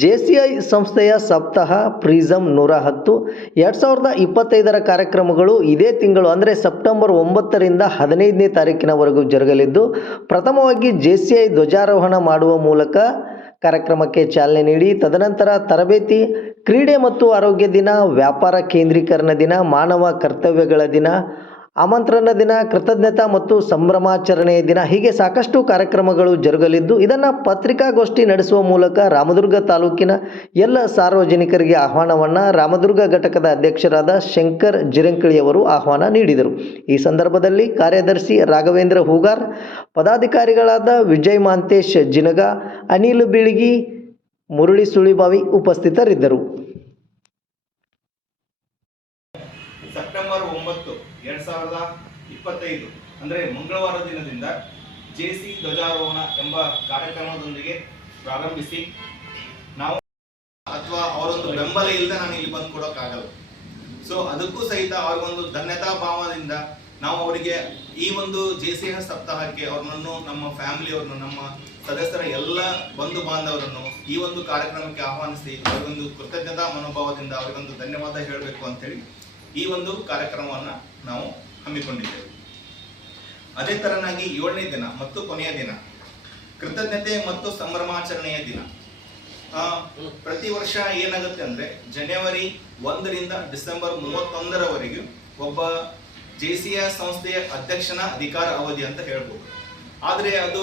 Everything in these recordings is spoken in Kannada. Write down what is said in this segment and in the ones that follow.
ಜೆ ಸಿ ಐ ಸಂಸ್ಥೆಯ ಸಪ್ತಾಹ ಪ್ರಿಸಮ್ ನೂರ ಹತ್ತು. ಎರಡು ಸಾವಿರದ ಇಪ್ಪತ್ತೈದರ ಕಾರ್ಯಕ್ರಮಗಳು ಇದೇ ತಿಂಗಳು, ಅಂದರೆ ಸೆಪ್ಟೆಂಬರ್ ಒಂಬತ್ತರಿಂದ ಹದಿನೈದನೇ ತಾರೀಕಿನವರೆಗೂ ಜರುಗಲಿದ್ದು, ಪ್ರಥಮವಾಗಿ ಜೆ ಸಿ ಐ ಧ್ವಜಾರೋಹಣ ಮಾಡುವ ಮೂಲಕ ಕಾರ್ಯಕ್ರಮಕ್ಕೆ ಚಾಲನೆ ನೀಡಿ, ತದನಂತರ ತರಬೇತಿ, ಕ್ರೀಡೆ ಮತ್ತು ಆರೋಗ್ಯ ದಿನ, ವ್ಯಾಪಾರ ಕೇಂದ್ರೀಕರಣ ದಿನ, ಮಾನವ ಕರ್ತವ್ಯಗಳ ದಿನ ಆಮಂತ್ರಣ ದಿನ, ಕೃತಜ್ಞತಾ ಮತ್ತು ಸಂಭ್ರಮಾಚರಣೆಯ ದಿನ, ಹೀಗೆ ಸಾಕಷ್ಟು ಕಾರ್ಯಕ್ರಮಗಳು ಜರುಗಲಿದ್ದು, ಇದನ್ನು ಪತ್ರಿಕಾಗೋಷ್ಠಿ ನಡೆಸುವ ಮೂಲಕ ರಾಮದುರ್ಗ ತಾಲೂಕಿನ ಎಲ್ಲ ಸಾರ್ವಜನಿಕರಿಗೆ ಆಹ್ವಾನವನ್ನು ರಾಮದುರ್ಗ ಘಟಕದ ಅಧ್ಯಕ್ಷರಾದ ಶಂಕರ್ ಜಿರಂಕಳಿಯವರು ಆಹ್ವಾನ ನೀಡಿದರು. ಈ ಸಂದರ್ಭದಲ್ಲಿ ಕಾರ್ಯದರ್ಶಿ ರಾಘವೇಂದ್ರ ಹೂಗಾರ್, ಪದಾಧಿಕಾರಿಗಳಾದ ವಿಜಯ್ ಮಾಂತೇಶ್, ಜಿನಗ, ಅನಿಲ್ ಬೀಳಿಗಿ, ಮುರುಳಿ ಸುಳಿಬಾವಿ ಉಪಸ್ಥಿತರಿದ್ದರು ಸೆಪ್ಟೆಂಬರ್ ಒಂಬತ್ತು ಎರಡ್ ಸಾವಿರದ ಇಪ್ಪತ್ತೈದು ಅಂದ್ರೆ ಮಂಗಳವಾರ ದಿನದಿಂದ ಜೆಸಿ ಧ್ವಜಾರೋಹಣ ಎಂಬ ಕಾರ್ಯಕ್ರಮದೊಂದಿಗೆ ಪ್ರಾರಂಭಿಸಿ, ನಾವು ಅಥವಾ ಅವರೊಂದು ಬೆಂಬಲ ಇಲ್ಲದೆ ನಾನು ಇಲ್ಲಿ ಬಂದು ಕೊಡೋಕ್ಕಾಗಲ್ಲ. ಸೊ ಅದಕ್ಕೂ ಸಹಿತ ಅವ್ರಿಗೊಂದು ಧನ್ಯತಾ ಭಾವದಿಂದ ನಾವು ಅವರಿಗೆ ಈ ಒಂದು ಜೆ ಸಿ ಎಸ್ ಸಪ್ತಾಹಕ್ಕೆ ಅವ್ರನ್ನು ನಮ್ಮ ಫ್ಯಾಮಿಲಿಯವ್ರನ್ನು ನಮ್ಮ ಸದಸ್ಯರ ಎಲ್ಲ ಬಂಧು ಬಾಂಧವರನ್ನು ಈ ಒಂದು ಕಾರ್ಯಕ್ರಮಕ್ಕೆ ಆಹ್ವಾನಿಸಿ ಅವರಿಗೊಂದು ಕೃತಜ್ಞತಾ ಮನೋಭಾವದಿಂದ ಅವರಿಗೊಂದು ಧನ್ಯವಾದ ಹೇಳಬೇಕು ಅಂತೇಳಿ ಈ ಒಂದು ಕಾರ್ಯಕ್ರಮವನ್ನ ನಾವು ಹಮ್ಮಿಕೊಂಡಿದ್ದೇವೆ. ಅದೇ ತರನಾಗಿ ಏಳನೇ ದಿನ ಮತ್ತು ಕೊನೆಯ ದಿನ, ಕೃತಜ್ಞತೆ ಮತ್ತು ಸಂಭ್ರಮಾಚರಣೆಯ ದಿನ. ಪ್ರತಿ ವರ್ಷ ಏನಾಗುತ್ತೆ ಅಂದ್ರೆ ಜನವರಿ ಒಂದರಿಂದ ಡಿಸೆಂಬರ್ ಮೂವತ್ತೊಂದರವರೆಗೂ ಒಬ್ಬ ಜೆ ಸಿ ಎ ಸಂಸ್ಥೆಯ ಅಧ್ಯಕ್ಷನ ಅಧಿಕಾರ ಅವಧಿ ಅಂತ ಹೇಳ್ಬೋದು. ಆದ್ರೆ ಅದು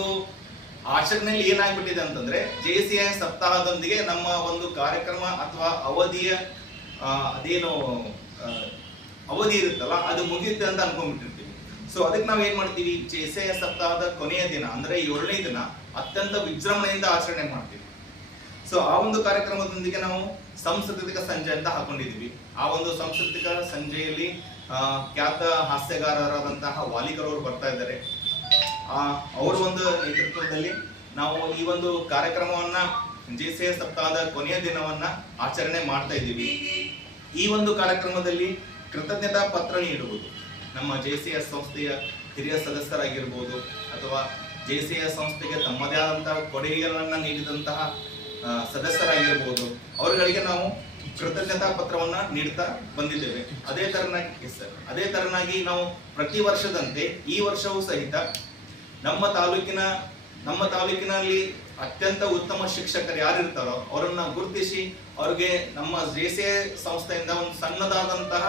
ಆಚರಣೆಯಲ್ಲಿ ಏನಾಗ್ಬಿಟ್ಟಿದೆ ಅಂತಂದ್ರೆ ಜೆ ಸಿ ಎ ಸಪ್ತಾಹದೊಂದಿಗೆ ನಮ್ಮ ಒಂದು ಕಾರ್ಯಕ್ರಮ ಅಥವಾ ಅವಧಿಯ ಅದೇನು ಅವಧಿ ಇರುತ್ತಲ್ಲ, ಅದು ಮುಗಿಯುತ್ತೆ ಅಂತ ಅನ್ಕೊಂಡ್ಬಿಟ್ಟಿರ್ತೀವಿ. ಸೊ ಅದಕ್ಕೆ ನಾವು ಏನ್ ಮಾಡ್ತೀವಿ? ಚೇಸೆಯ ಸಪ್ತಾಹದ ಕೊನೆಯ ದಿನ ಅಂದ್ರೆ ಏಳನೇ ದಿನ ಅತ್ಯಂತ ವಿಜೃಂಭಣೆಯಿಂದ ಆಚರಣೆ ಮಾಡ್ತೀವಿ. ಸೊ ಆ ಒಂದು ಕಾರ್ಯಕ್ರಮದೊಂದಿಗೆ ನಾವು ಸಾಂಸ್ಕೃತಿಕ ಸಂಜೆ ಅಂತ ಹಾಕೊಂಡಿದ್ವಿ. ಆ ಒಂದು ಸಾಂಸ್ಕೃತಿಕ ಸಂಜೆಯಲ್ಲಿ ಆ, ಖ್ಯಾತ ಹಾಸ್ಯಗಾರರಾದಂತಹ ವಾಲಿಕರ್ ಅವರು ಬರ್ತಾ ಇದ್ದಾರೆ. ಆ ಅವರ ಒಂದು ನೇತೃತ್ವದಲ್ಲಿ ನಾವು ಈ ಒಂದು ಕಾರ್ಯಕ್ರಮವನ್ನ ಜೇಸೆ ಸಪ್ತಾಹದ ಕೊನೆಯ ದಿನವನ್ನ ಆಚರಣೆ ಮಾಡ್ತಾ ಇದ್ದೀವಿ. ಈ ಒಂದು ಕಾರ್ಯಕ್ರಮದಲ್ಲಿ ಕೃತಜ್ಞತಾ ಪತ್ರ ನೀಡುವುದು. ನಮ್ಮ ಜೆ ಸಿ ಎಸ್ ಸಂಸ್ಥೆಯ ಹಿರಿಯ ಸದಸ್ಯರಾಗಿರ್ಬೋದು ಅಥವಾ ಜೆ ಸಿ ಎಸ್ ಸಂಸ್ಥೆಗೆ ತಮ್ಮದೇ ಆದಂತಹ ಕೊಡುಗೆಗಳನ್ನು ನೀಡಿದಂತಹ ಸದಸ್ಯರಾಗಿರ್ಬೋದು, ಅವರುಗಳಿಗೆ ನಾವು ಕೃತಜ್ಞತಾ ಪತ್ರವನ್ನ ನೀಡ್ತಾ ಬಂದಿದ್ದೇವೆ. ಅದೇ ತರನಾಗಿ ಸರ್, ಅದೇ ತರನಾಗಿ ನಾವು ಪ್ರತಿ ವರ್ಷದಂತೆ ಈ ವರ್ಷವೂ ಸಹಿತ ನಮ್ಮ ತಾಲೂಕಿನ, ನಮ್ಮ ತಾಲೂಕಿನಲ್ಲಿ ಅತ್ಯಂತ ಉತ್ತಮ ಶಿಕ್ಷಕರು ಯಾರಿರ್ತಾರೋ ಅವರನ್ನ ಗುರುತಿಸಿ ಅವ್ರಿಗೆ ನಮ್ಮ ಜೆ ಸಂಸ್ಥೆಯಿಂದ ಒಂದು ಸಣ್ಣದಾದಂತಹ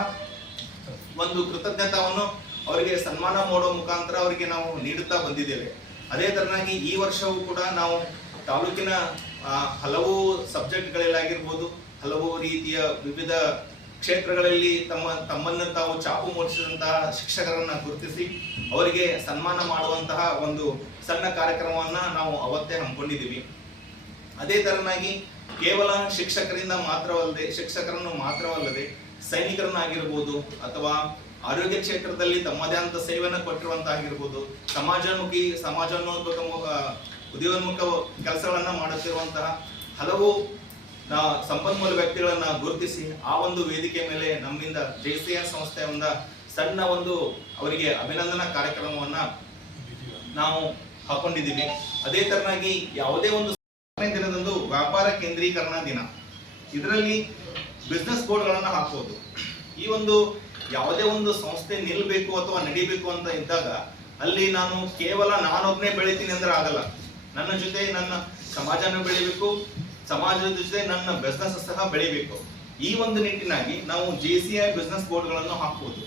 ಒಂದು ಕೃತಜ್ಞತಾವನ್ನು ಅವರಿಗೆ ಸನ್ಮಾನ ಮಾಡುವ ಮುಖಾಂತರ ಅವರಿಗೆ ನಾವು ನೀಡುತ್ತಾ ಬಂದಿದ್ದೇವೆ. ಅದೇ ತರನಾಗಿ ಈ ವರ್ಷವೂ ಕೂಡ ನಾವು ತಾಲೂಕಿನ ಹಲವು ಸಬ್ಜೆಕ್ಟ್ಗಳಲ್ಲಾಗಿರ್ಬೋದು, ಹಲವು ರೀತಿಯ ವಿವಿಧ ಕ್ಷೇತ್ರಗಳಲ್ಲಿ ತಮ್ಮ, ತಮ್ಮನ್ನು ತಾವು ಚಾಪು ಮೂಡಿಸಿದಂತಹ ಶಿಕ್ಷಕರನ್ನ ಗುರುತಿಸಿ ಅವರಿಗೆ ಸನ್ಮಾನ ಮಾಡುವಂತಹ ಒಂದು ಸಣ್ಣ ಕಾರ್ಯಕ್ರಮವನ್ನ ನಾವು ಅವತ್ತೇ ಹಮ್ಮಿಕೊಂಡಿದ್ದೀವಿ. ಅದೇ ತರನಾಗಿ ಕೇವಲ ಶಿಕ್ಷಕರಿಂದ ಮಾತ್ರವಲ್ಲದೆ, ಶಿಕ್ಷಕರನ್ನು ಮಾತ್ರವಲ್ಲದೆ ಸೈನಿಕರನ್ನಾಗಿರ್ಬೋದು ಅಥವಾ ಆರೋಗ್ಯ ಕ್ಷೇತ್ರದಲ್ಲಿ ತಮ್ಮದೇ ಆದ ಸೇವೆಯನ್ನು ಕೊಟ್ಟಿರುವಂತಾಗಿರ್ಬೋದು ಸಮಾಜಮುಖಿ ಸಮಾಜೋನ್ಮುಖ ಉದ್ಯೋನ್ಮುಖ ಕೆಲಸಗಳನ್ನ ಮಾಡುತ್ತಿರುವಂತಹ ಹಲವು ಸಂಪನ್ಮೂಲ ವ್ಯಕ್ತಿಗಳನ್ನ ಗುರುತಿಸಿ ಆ ಒಂದು ವೇದಿಕೆ ಮೇಲೆ ನಮ್ಮಿಂದ ಜೆ ಸಿ ಎಸ್ ಸಂಸ್ಥೆಯಿಂದ ಸಣ್ಣ ಒಂದು ಅವರಿಗೆ ಅಭಿನಂದನಾ ಕಾರ್ಯಕ್ರಮವನ್ನ ನಾವು ಹಾಕೊಂಡಿದ್ದೀವಿ. ಅದೇ ತರನಾಗಿ ಯಾವುದೇ ಒಂದು ದಿನದಂದು ವ್ಯಾಪಾರ ಕೇಂದ್ರೀಕರಣ ದಿನ. ಇದರಲ್ಲಿ ಬಿಸ್ನೆಸ್ ಬೋರ್ಡ್ಗಳನ್ನು ಹಾಕೋದು ಈ ಒಂದು ಯಾವುದೇ ಒಂದು ಸಂಸ್ಥೆ ನಿಲ್ಬೇಕು ಅಥವಾ ನಡಿಬೇಕು ಅಂತ ಇದ್ದಾಗ ಅಲ್ಲಿ ನಾನು ಕೇವಲ ನಾನೊಬ್ಬನೇ ಬೆಳಿತೀನಿ ಅಂದ್ರೆ ಆಗಲ್ಲ. ನನ್ನ ಜೊತೆ ನನ್ನ ಸಮಾಜನೂ ಬೆಳಿಬೇಕು, ಸಮಾಜದ ಜೊತೆ ನನ್ನ ಬಿಸ್ನೆಸ್ ಸಹ ಬೆಳಿಬೇಕು. ಈ ಒಂದು ನಿಟ್ಟಿನಾಗಿ ನಾವು ಜೆ ಸಿ ಐ ಬಿಸ್ನೆಸ್ ಬೋರ್ಡ್ಗಳನ್ನು ಹಾಕಬಹುದು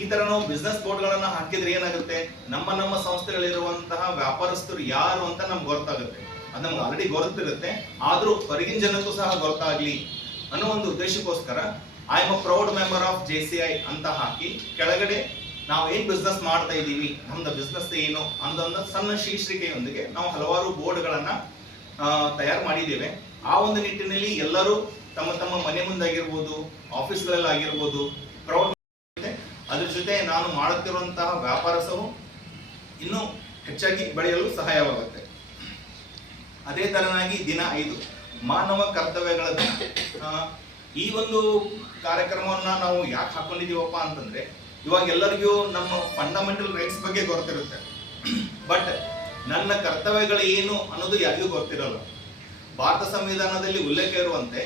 ಈ ತರ ನಾವು ಬಿಸ್ನೆಸ್ ಬೋರ್ಡ್ಗಳನ್ನು ಹಾಕಿದ್ರೆ ಏನಾಗುತ್ತೆ? ನಮ್ಮ ನಮ್ಮ ಸಂಸ್ಥೆಗಳಿರುವಂತಹ ವ್ಯಾಪಾರಸ್ಥರು ಯಾರು ಅಂತ ನಮ್ಗೆ ಗೊತ್ತಾಗುತ್ತೆ. ಅದು ನಮ್ಗೆ ಆಲ್ರೆಡಿ ಗೊತ್ತಿರುತ್ತೆ. ಆದ್ರೂ ಹೊರಗಿನ ಜನಕ್ಕೂ ಸಹ ಗೊತ್ತಾಗ್ಲಿ. ಅನ್ನೋ ಒಂದು ಉದ್ದೇಶಕ್ಕೋಸ್ಕರ I am a proud member of J C I ಅಂತ ಹಾಕಿ ಕೆಳಗಡೆ ನಾವು ಏನ್ ಬಿಸ್ನೆಸ್ ಮಾಡ್ತಾ ಇದ್ದೀವಿ, ನಮ್ದು ಬಿಸ್ನೆಸ್ ಏನು ಅನ್ನೋದೊಂದು ಸಣ್ಣ ಶೀರ್ಷಿಕೆಯೊಂದಿಗೆ ನಾವು ಹಲವಾರು ಬೋರ್ಡ್ಗಳನ್ನ ತಯಾರು ಮಾಡಿದ್ದೇವೆ. ಆ ಒಂದು ನಿಟ್ಟಿನಲ್ಲಿ ಎಲ್ಲರೂ ತಮ್ಮ ತಮ್ಮ ಮನೆ ಮುಂದಾಗಿರ್ಬೋದು ಆಫೀಸ್ಗಳಲ್ಲಾಗಿರ್ಬೋದು ಪ್ರೌಡ್ ಅದ್ರ ಜೊತೆ ನಾನು ಮಾಡುತ್ತಿರುವಂತಹ ವ್ಯಾಪಾರ ಸಹ ಇನ್ನೂ ಹೆಚ್ಚಾಗಿ ಬೆಳೆಯಲು ಸಹಾಯವಾಗುತ್ತೆ. ಅದೇ ತರನಾಗಿ ದಿನ ಐದು. ಮಾನವ ಕರ್ತವ್ಯಗಳ ದಿನ. ಈ ಒಂದು ಕಾರ್ಯಕ್ರಮವನ್ನ ನಾವು ಯಾಕೆ ಹಾಕೊಂಡಿದೀವಪ್ಪ ಅಂತಂದ್ರೆ, ಇವಾಗ ಎಲ್ಲರಿಗೂ ನಮ್ಮ ಫಂಡಮೆಂಟಲ್ ರೈಟ್ಸ್ ಬಗ್ಗೆ ಗೊತ್ತಿರುತ್ತೆ. ಬಟ್ ನನ್ನ ಕರ್ತವ್ಯಗಳು ಏನು ಅನ್ನೋದು ಯಾರಿಗೂ ಗೊತ್ತಿರಲ್ಲ. ಭಾರತ ಸಂವಿಧಾನದಲ್ಲಿ ಉಲ್ಲೇಖ ಇರುವಂತೆ,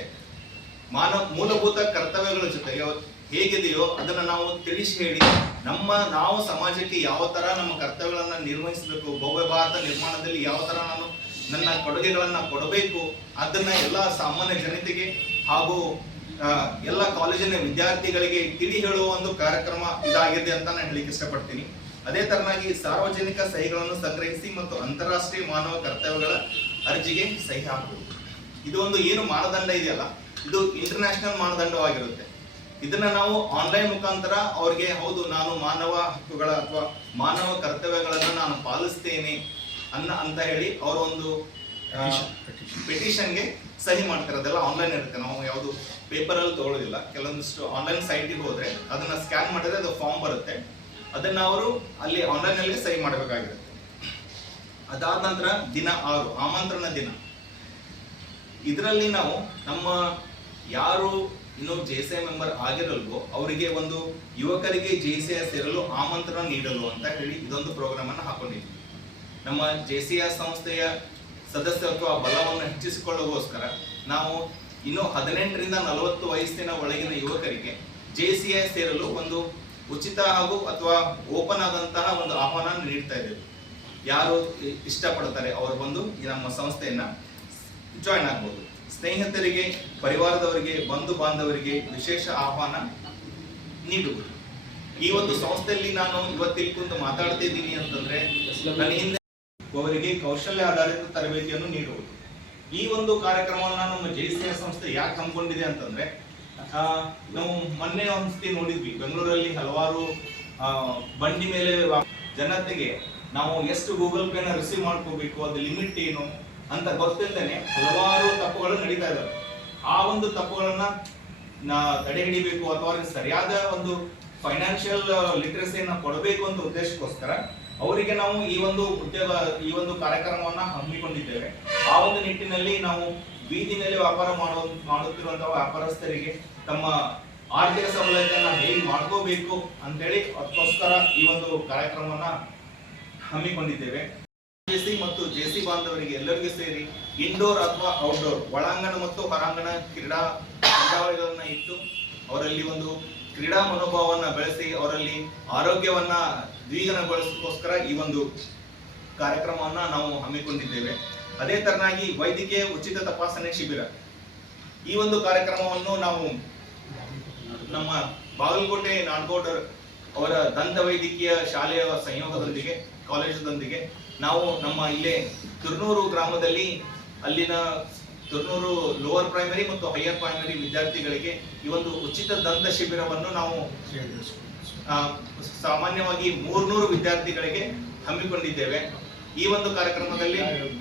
ಮಾನವ ಮೂಲಭೂತ ಕರ್ತವ್ಯಗಳ ಜೊತೆಗೆ ಹೇಗಿದೆಯೋ ಅದನ್ನು ನಾವು ತಿಳಿಸಿ ಹೇಳಿ, ನಮ್ಮ ನಾವು ಸಮಾಜಕ್ಕೆ ಯಾವ ತರ ನಮ್ಮ ಕರ್ತವ್ಯಗಳನ್ನ ನಿರ್ವಹಿಸಬೇಕು, ಭವ್ಯ ಭಾರತ ನಿರ್ಮಾಣದಲ್ಲಿ ಯಾವ ತರ ನಾನು ನನ್ನ ಕೊಡುಗೆಗಳನ್ನು ಕೊಡಬೇಕು ಅದನ್ನ ಎಲ್ಲ ಸಾಮಾನ್ಯ ಜನತೆಗೆ ಹಾಗೂ ಎಲ್ಲ ಕಾಲೇಜಿನ ವಿದ್ಯಾರ್ಥಿಗಳಿಗೆ ತಿಳಿ ಹೇಳುವ ಒಂದು ಕಾರ್ಯಕ್ರಮ ಇದಾಗಿದೆ ಅಂತ ನಾನು ಹೇಳಿಕ್ಕೆ ಇಷ್ಟಪಡ್ತೀನಿ. ಅದೇ ತರನಾಗಿ ಸಾರ್ವಜನಿಕ ಸಹಿಗಳನ್ನು ಸಂಗ್ರಹಿಸಿ ಮತ್ತು ಅಂತಾರಾಷ್ಟ್ರೀಯ ಮಾನವ ಕರ್ತವ್ಯಗಳ ಅರ್ಜಿಗೆ ಸಹಿ ಹಾಕುವುದು ಇದು ಒಂದು ಏನು ಮಾನದಂಡ ಇದೆಯಲ್ಲ, ಇದು ಇಂಟರ್ನ್ಯಾಷನಲ್ ಮಾನದಂಡವಾಗಿರುತ್ತೆ. ಇದನ್ನ ನಾವು ಆನ್ಲೈನ್ ಮುಖಾಂತರ ಅವ್ರಿಗೆ, ಹೌದು, ನಾನು ಮಾನವ ಹಕ್ಕುಗಳ ಅಥವಾ ಮಾನವ ಕರ್ತವ್ಯಗಳನ್ನು ನಾನು ಪಾಲಿಸ್ತೇನೆ ಅನ್ನ ಅಂತ ಹೇಳಿ ಅವರ ಒಂದು ಪಿಟಿಷನ್ಗೆ ಸಹಿ ಮಾಡ್ತಾರೆ. ಅದೆಲ್ಲ ಆನ್ಲೈನ್ ಇರುತ್ತೆ. ನಾವು ಯಾವುದು ಪೇಪರ್ ಅಲ್ಲಿ ತಗೊಳ್ಳೋದಿಲ್ಲ ಕೆಲವೊಂದಿಷ್ಟು ಆನ್ಲೈನ್ ಸೈಟಿಗೆ ಹೋದ್ರೆ ಅದನ್ನ ಸ್ಕ್ಯಾನ್ ಮಾಡಿದ್ರೆ ಅದು ಫಾರ್ಮ್ ಬರುತ್ತೆ. ಅದನ್ನ ಅವರು ಅಲ್ಲಿ ಆನ್ಲೈನ್ ಅಲ್ಲಿ ಸಹಿ ಮಾಡಬೇಕಾಗಿರುತ್ತೆ. ಅದಾದ ನಂತರ ದಿನ ಆರು ಆಮಂತ್ರಣ ದಿನ. ಇದರಲ್ಲಿ ನಾವು ನಮ್ಮ ಯಾರು ಇನ್ನು ಜೆ ಸಿ ಐ ಮೆಂಬರ್ ಆಗಿರಲ್ವೋ ಅವರಿಗೆ ಒಂದು ಯುವಕರಿಗೆ ಜೆ ಸಿ ಐ ಸೇರಲು ಆಮಂತ್ರಣ ನೀಡಲು ಅಂತ ಹೇಳಿ ಇದೊಂದು ಪ್ರೋಗ್ರಾಮ್ ಅನ್ನು ಹಾಕೊಂಡಿದ್ವಿ ನಮ್ಮ ಜೆ ಸಿ ಆರ್ ಸಂಸ್ಥೆಯ ಸದಸ್ಯತ್ವ ಬಲವನ್ನು ಹೆಚ್ಚಿಸಿಕೊಳ್ಳುವಗೋಸ್ಕರ ನಾವು ಇನ್ನು ಹದಿನೆಂಟರಿಂದ ನಲವತ್ತು ವಯಸ್ಸಿನ ಒಳಗಿನ ಯುವಕರಿಗೆ ಜೆ ಸಿ ಐ ಸೇರಲು ಒಂದು ಉಚಿತ ಹಾಗೂ ಅಥವಾ ಓಪನ್ ಆದಂತಹ ಒಂದು ಆಹ್ವಾನ ನೀಡ್ತಾ ಇದ್ದೇವೆ. ಯಾರು ಇಷ್ಟಪಡ್ತಾರೆ ಅವರು ಬಂದು ನಮ್ಮ ಸಂಸ್ಥೆಯನ್ನ ಜಾಯ್ನ್ ಆಗ್ಬೋದು. ಸ್ನೇಹಿತರಿಗೆ, ಪರಿವಾರದವರಿಗೆ, ಬಂಧು ಬಾಂಧವರಿಗೆ ವಿಶೇಷ ಆಹ್ವಾನ ನೀಡುವುದು. ಈ ಒಂದು ಸಂಸ್ಥೆಯಲ್ಲಿ ನಾನು ಇವತ್ತಿಗೆ ಕುಂತು ಮಾತಾಡ್ತಿದ್ದೀನಿ ಅಂತಂದ್ರೆ, ನನ್ನ ಹಿಂದೆ ಅವರಿಗೆ ಕೌಶಲ್ಯ ಆಧಾರಿತ ತರಬೇತಿಯನ್ನು ನೀಡುವುದು. ಈ ಒಂದು ಕಾರ್ಯಕ್ರಮವನ್ನು ನಮ್ಮ ಜೆ ಸಿ ಸಂಸ್ಥೆ ಯಾಕೆ ಹಮ್ಮಿಕೊಂಡಿದೆ ಅಂತಂದ್ರೆ ನಾವು ಮೊನ್ನೆ ಒಂದ್ಸತಿ ನೋಡಿದ್ವಿ, ಬೆಂಗಳೂರಲ್ಲಿ ಹಲವಾರು ಬಂಡಿ ಮೇಲೆ ಜನತೆಗೆ ನಾವು ಎಷ್ಟು ಗೂಗಲ್ ಪೇನ ರಿಸೀವ್ ಮಾಡ್ಕೋಬೇಕು, ಅದು ಲಿಮಿಟ್ ಏನು ಅಂತ ಗೊತ್ತಿಲ್ಲದೇನೆ ಹಲವಾರು ತಪ್ಪುಗಳು ನಡೀತಾ ಇದಾವೆ. ಆ ಒಂದು ತಪ್ಪುಗಳನ್ನ ತಡೆ ಹಿಡಿಬೇಕು ಅಥವಾ ಸರಿಯಾದ ಒಂದು ಫೈನಾನ್ಷಿಯಲ್ ಲಿಟ್ರಸಿಯನ್ನ ಕೊಡಬೇಕು ಅಂತ ಉದ್ದೇಶಕ್ಕೋಸ್ಕರ ಅವರಿಗೆ ನಾವು ಈ ಒಂದು ಉದ್ಯೋಗ, ಈ ಒಂದು ಕಾರ್ಯಕ್ರಮವನ್ನ ಹಮ್ಮಿಕೊಂಡಿದ್ದೇವೆ. ಆ ಒಂದು ನಿಟ್ಟಿನಲ್ಲಿ ನಾವು ಬೀದಿನಲ್ಲಿ ವ್ಯಾಪಾರ ಮಾಡುವ ಮಾಡುತ್ತಿರುವಂತಹ ವ್ಯಾಪಾರಸ್ಥರಿಗೆ ತಮ್ಮ ಆರ್ಥಿಕ ಸಬಲತೆಯನ್ನ ಹೇಗೆ ಮಾಡ್ಕೋಬೇಕು ಅಂತೇಳಿ ಅದಕ್ಕೋಸ್ಕರ ಈ ಒಂದು ಕಾರ್ಯಕ್ರಮವನ್ನ ಹಮ್ಮಿಕೊಂಡಿದ್ದೇವೆ. ಜೆಸಿ ಮತ್ತು ಜೆಸಿ ಬಾಂಧವರಿಗೆ ಎಲ್ಲರಿಗೂ ಸೇರಿ ಇಂಡೋರ್ ಅಥವಾ ಔಟ್ಡೋರ್ ಒಳಾಂಗಣ ಮತ್ತು ಹೊರಾಂಗಣ ಕ್ರೀಡಾ ಪಂದ್ಯಾವಳಿಗಳನ್ನ ಇಟ್ಟು ಅವರಲ್ಲಿ ಒಂದು ಕ್ರೀಡಾ ಮನೋಭಾವವನ್ನು ಬೆಳೆಸಿ ಅವರಲ್ಲಿ ಆರೋಗ್ಯವನ್ನ ದ್ವಿಗುಣಗೊಳಿಸೋಸ್ಕರ ಈ ಒಂದು ಕಾರ್ಯಕ್ರಮವನ್ನ ನಾವು ಹಮ್ಮಿಕೊಂಡಿದ್ದೇವೆ. ಅದೇ ತರನಾಗಿ ವೈದ್ಯಕೀಯ ಉಚಿತ ತಪಾಸಣೆ ಶಿಬಿರ. ಈ ಒಂದು ಕಾರ್ಯಕ್ರಮವನ್ನು ನಾವು ನಮ್ಮ ಬಾಗಲಕೋಟೆ ನಾಡಗೌಡ ಅವರ ದಂತ ವೈದ್ಯಕೀಯ ಶಾಲೆಯ ಸಂಯೋಗದೊಂದಿಗೆ ಕಾಲೇಜದೊಂದಿಗೆ ನಾವು ನಮ್ಮ ಇಲ್ಲೇ ತುರ್ನೂರು ಗ್ರಾಮದಲ್ಲಿ ಅಲ್ಲಿನ ತುರ್ನೂರು ಲೋವರ್ ಪ್ರೈಮರಿ ಮತ್ತು ಹೈಯರ್ ಪ್ರೈಮರಿ ವಿದ್ಯಾರ್ಥಿಗಳಿಗೆ ಈ ಒಂದು ಉಚಿತ ದಂತ ಶಿಬಿರವನ್ನು ನಾವು ಸಾಮಾನ್ಯವಾಗಿ ಮೂರ್ನೂರು ವಿದ್ಯಾರ್ಥಿಗಳಿಗೆ ಹಮ್ಮಿಕೊಂಡಿದ್ದೇವೆ. ಈ ಒಂದು ಕಾರ್ಯಕ್ರಮದಲ್ಲಿ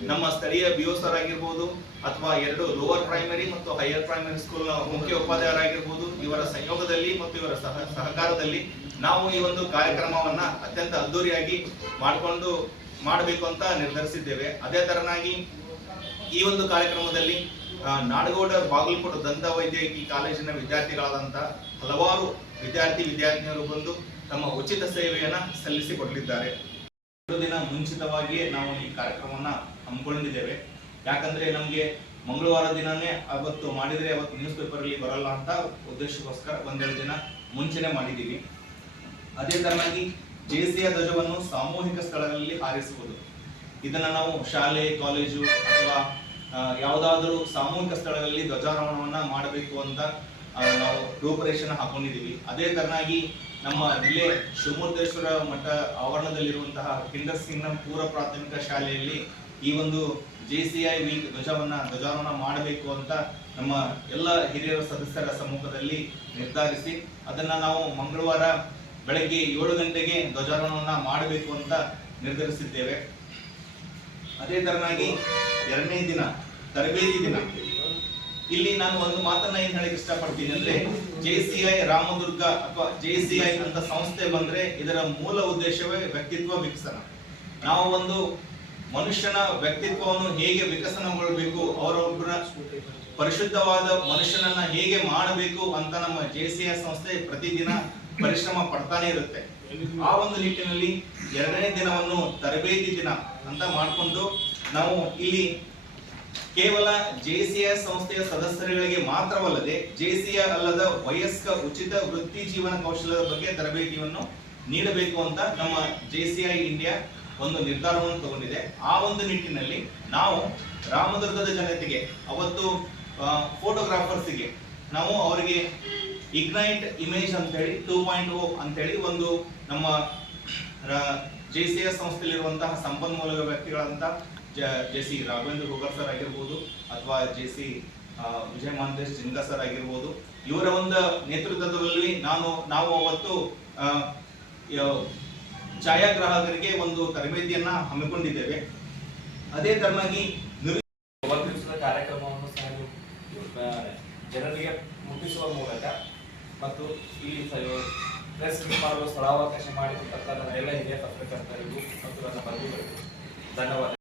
ನಮ್ಮ ಸ್ಥಳೀಯ ಬಿ ಸರ್ ಆಗಿರ್ಬೋದು ಅಥವಾ ಎರಡು ಲೋವರ್ ಪ್ರೈಮರಿ ಮತ್ತು ಹೈಯರ್ ಪ್ರೈಮರಿ ಸ್ಕೂಲ್ ಮುಖ್ಯ ಉಪಾಧ್ಯಾಯರಾಗಿರ್ಬೋದು, ಇವರ ಸಂಯೋಗದಲ್ಲಿ ಮತ್ತು ಇವರ ಸಹ, ಸಹಕಾರದಲ್ಲಿ ನಾವು ಈ ಒಂದು ಕಾರ್ಯಕ್ರಮವನ್ನ ಅತ್ಯಂತ ಅದ್ದೂರಿಯಾಗಿ ಮಾಡಿಕೊಂಡು, ಮಾಡಬೇಕು ಅಂತ ನಿರ್ಧರಿಸಿದ್ದೇವೆ. ಅದೇ ತರನಾಗಿ ಈ ಒಂದು ಕಾರ್ಯಕ್ರಮದಲ್ಲಿ ನಾಡಗೌಡ ಬಾಗಲಕೋಟೆ ದಂತ ವೈದ್ಯಕೀಯ ಕಾಲೇಜಿನ ವಿದ್ಯಾರ್ಥಿಗಳಾದಂತ ಹಲವಾರು ವಿದ್ಯಾರ್ಥಿ ವಿದ್ಯಾರ್ಥಿನಿಯರು ಬಂದು ತಮ್ಮ ಉಚಿತ ಸೇವೆಯನ್ನ ಸಲ್ಲಿಸಿಕೊಡಲಿದ್ದಾರೆ. ಒಂದು ದಿನ ಮುಂಚಿತವಾಗಿಯೇ ನಾವು ಈ ಕಾರ್ಯಕ್ರಮವನ್ನು ಹಮ್ಮಿಕೊಂಡಿದ್ದೇವೆ. ಯಾಕಂದ್ರೆ ನಮಗೆ ಮಂಗಳವಾರ ದಿನನೇ ಅವತ್ತು ಮಾಡಿದ್ರೆ ಅವತ್ತು ನ್ಯೂಸ್ ಪೇಪರ್ ಅಲ್ಲಿ ಬರಲ್ಲ ಅಂತ ಉದ್ದೇಶಕ್ಕೋಸ್ಕರ ಒಂದೆರಡು ದಿನ ಮುಂಚೆನೆ ಮಾಡಿದ್ದೀವಿ. ಅದೇ ತರನಾಗಿ ಜೇಸಿಯ ಧ್ವಜವನ್ನು ಸಾಮೂಹಿಕ ಸ್ಥಳಗಳಲ್ಲಿ ಹಾರಿಸುವುದು. ಇದನ್ನ ನಾವು ಶಾಲೆ, ಕಾಲೇಜು ಅಥವಾ ಯಾವುದಾದ್ರೂ ಸಾಮೂಹಿಕ ಸ್ಥಳಗಳಲ್ಲಿ ಧ್ವಜಾರೋಹಣವನ್ನ ಮಾಡಬೇಕು ಅಂತ ನಾವು ರೂಪರೇಷನ ಹಾಕೊಂಡಿದೀವಿ ಅದೇ ತರನಾಗಿ ನಮ್ಮ ಜಿಲ್ಲೆ ಶಿವಮೂರ್ತೇಶ್ವರ ಮಠ ಆವರಣದಲ್ಲಿರುವಂತಹ ಕಿಂಡರ್ ಸಿಂಗ್ನ ಪೂರ್ವ ಪ್ರಾಥಮಿಕ ಶಾಲೆಯಲ್ಲಿ ಈ ಒಂದು ಜೆ ಸಿ ಐ ವೀಕ್ ಧ್ವಜವನ್ನ, ಧ್ವಜಾರೋಹಣ ಮಾಡಬೇಕು ಅಂತ ನಮ್ಮ ಎಲ್ಲ ಹಿರಿಯರ ಸದಸ್ಯರ ಸಮ್ಮುಖದಲ್ಲಿ ನಿರ್ಧರಿಸಿ ಅದನ್ನ ನಾವು ಮಂಗಳವಾರ ಬೆಳಗ್ಗೆ ಏಳು ಗಂಟೆಗೆ ಧ್ವಜಾರೋಹಣವನ್ನ ಮಾಡಬೇಕು ಅಂತ ನಿರ್ಧರಿಸಿದ್ದೇವೆ. ಅದೇ ತರನಾಗಿ ಎರಡನೇ ದಿನ ತರಬೇತಿ ದಿನ. ಇಲ್ಲಿ ನಾನು ಒಂದು ಮಾತನ್ನ ಏನ್ ಹೇಳಕ್ ಇಷ್ಟಪಡ್ತೀನಿ ಅಂದ್ರೆ ಜೆ ಸಿ ಐ ರಾಮದುರ್ಗ ಅಥವಾ ಜೆ ಸಿ ಐ ಅಂತ ಸಂಸ್ಥೆ ಬಂದ್ರೆ ಇದರ ಮೂಲ ಉದ್ದೇಶವೇ ವ್ಯಕ್ತಿತ್ವ ವಿಕಸನ. ನಾವು ಒಂದು ಮನುಷ್ಯನ ವ್ಯಕ್ತಿತ್ವವನ್ನು ಹೇಗೆ ವಿಕಸನಗೊಳ್ಬೇಕು, ಅವರೊಬ್ಬರ ಪರಿಶುದ್ಧವಾದ ಮನುಷ್ಯನನ್ನ ಹೇಗೆ ಮಾಡಬೇಕು ಅಂತ ನಮ್ಮ ಜೆ ಸಿ ಐ ಸಂಸ್ಥೆ ಪ್ರತಿದಿನ ಪರಿಶ್ರಮ ಪಡ್ತಾನೆ ಇರುತ್ತೆ. ಆ ಒಂದು ನಿಟ್ಟಿನಲ್ಲಿ ಎರಡನೇ ದಿನವನ್ನು ತರಬೇತಿ ದಿನ ಅಂತ ಮಾಡಿಕೊಂಡು ನಾವು ಇಲ್ಲಿ ಕೇವಲ ಜೆಸಿಯ ಸಂಸ್ಥೆಯ ಸದಸ್ಯರುಗಳಿಗೆ ಮಾತ್ರವಲ್ಲದೆ ಜೆಸಿಯ ಅಲ್ಲದ ವಯಸ್ಕ ಉಚಿತ ವೃತ್ತಿ ಜೀವನ ಕೌಶಲ್ಯದ ಬಗ್ಗೆ ತರಬೇತಿಯನ್ನು ನೀಡಬೇಕು ಅಂತ ನಮ್ಮ ಜೆಸಿಐ ಇಂಡಿಯಾ ಒಂದು ನಿರ್ಧಾರವನ್ನು ತಗೊಂಡಿದೆ. ಆ ಒಂದು ನಿಟ್ಟಿನಲ್ಲಿ ನಾವು ರಾಮದುರ್ಗದ ಜನತೆಗೆ, ಅವತ್ತು ಫೋಟೋಗ್ರಾಫರ್ಸಿಗೆ ನಾವು ಅವರಿಗೆ ಇಗ್ನೈಟ್ ಇಮೇಜ್ ಅಂತೇಳಿ ಟೂ ಪಾಯಿಂಟ್ ಓ ಅಂತೇಳಿ ಒಂದು ನಮ್ಮ ಜೆ ಸಿ ಎಸ್ ಸಂಸ್ಥೆಯಲ್ಲಿರುವಂತಹ ಸಂಪನ್ಮೂಲ ವ್ಯಕ್ತಿಗಳಂತ J C Raghavendra Hugar sir ಆಗಿರ್ಬೋದು ಅಥವಾ J C Vijaya Mahantesh Jinga sir ಆಗಿರ್ಬೋದು, ಇವರ ಒಂದು ನೇತೃತ್ವದಲ್ಲಿ ನಾನು, ನಾವು ಅವತ್ತು ಛಾಯಾಗ್ರಾಹಕರಿಗೆ ಒಂದು ತರಬೇತಿಯನ್ನ ಹಮ್ಮಿಕೊಂಡಿದ್ದೇವೆ. ಅದೇ ತರನಾಗಿ ಕಾರ್ಯಕ್ರಮವನ್ನು ಜನರಿಗೆ ಮುಟ್ಟಿಸುವ ಮೂಲಕ ಮತ್ತು ಇಲ್ಲಿ ಪ್ರೆಸ್ ಮಾಡಲು ಸ್ಥಳಾವಕಾಶ ಮಾಡಿಕೊಟ್ಟ ಎಲ್ಲ